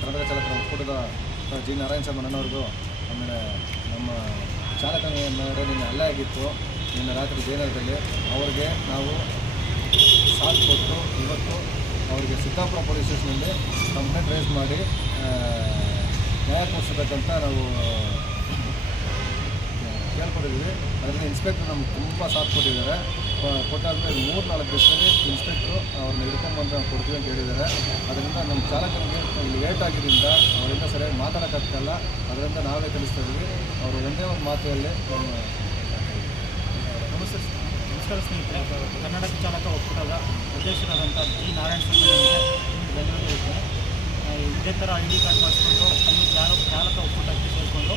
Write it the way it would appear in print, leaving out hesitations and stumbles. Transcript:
ಕರ್ನಾಟಕ ಚಾಲಕರ ಒಕ್ಕೂಟದ ಜಿ ನಾರಾಯಣ ಸ್ವಾಮಿ ಆಮೇಲೆ ನಮ್ಮ ಚಾಲಕನ ಮೇಲೆ ನಿನ್ನೆ ಹಲ್ಲೆ ಆಗಿತ್ತು. ನಿನ್ನೆ ರಾತ್ರಿ ಜಯನಗರದಲ್ಲಿ ಅವ್ರಿಗೆ ನಾವು ಸಾಥ್ ಕೊಟ್ಟು ಇವತ್ತು ಅವರಿಗೆ ಸಿದ್ದಾಪುರ ಪೊಲೀಸ್ ಸ್ಟೇಷನಲ್ಲಿ ಕಂಪ್ಲೇಂಟ್ ರೈಸ್ ಮಾಡಿ ನ್ಯಾಯ ಕೊಡಿಸಬೇಕಂತ ನಾವು ಕೇಳ್ಕೊಂಡಿದ್ದೀವಿ. ಅದರಿಂದ ಇನ್ಸ್ಪೆಕ್ಟ್ರ್ ನಮ್ಗೆ ತುಂಬ ಸಾಥ್ ಕೊಟ್ಟಿದ್ದಾರೆ. ಕೊಟ್ಟಾದ್ಮೇಲೆ 3-4 ದಿವಸದಲ್ಲಿ ಇನ್ಸ್ಪೆಕ್ಟ್ರು ಅವ್ರನ್ನ ಹಿಡ್ಕೊಂಡ್ಬಂದು ನಾವು ಕೊಡ್ತೀವಿ ಅಂತ ಹೇಳಿದ್ದಾರೆ. ಅದರಿಂದ ನಮ್ಮ ಚಾಲಕರಿಗೆ ಲೇಟ್ ಆಗಿದ್ದರಿಂದ ಅವರಿಂದ ಸರಿಯಾಗಿ ಮಾತಾಡೋಕ್ಕಾಗ್ತಲ್ಲ. ಅದರಿಂದ ನಾವೇ ಕಲಿಸ್ತಾ ಇದ್ದೀವಿ. ಅವರು ಒಂದೇ ಒಂದು ಮಾತುಗಳಲ್ಲಿ ನಮಸ್ಕಾರ ಸ್ನೇಹಿತರೆ, ಕರ್ನಾಟಕ ಚಾಲಕ ಒಕ್ಕೂಟದ ಅಧ್ಯಕ್ಷರಾದಂಥ ಜಿ ನಾರಾಯಣ ಸ್ವಾಮಿ ಬೆಂಗಳೂರಿಗೆ ಇದೇ ಥರ ID ಕಾರ್ಡ್ ಮಾಡಿಸ್ಕೊಂಡು ಅಲ್ಲಿ ಚಾಲಕ ಒಕ್ಕೂಟಕ್ಕೆ ಸೇರಿಕೊಂಡು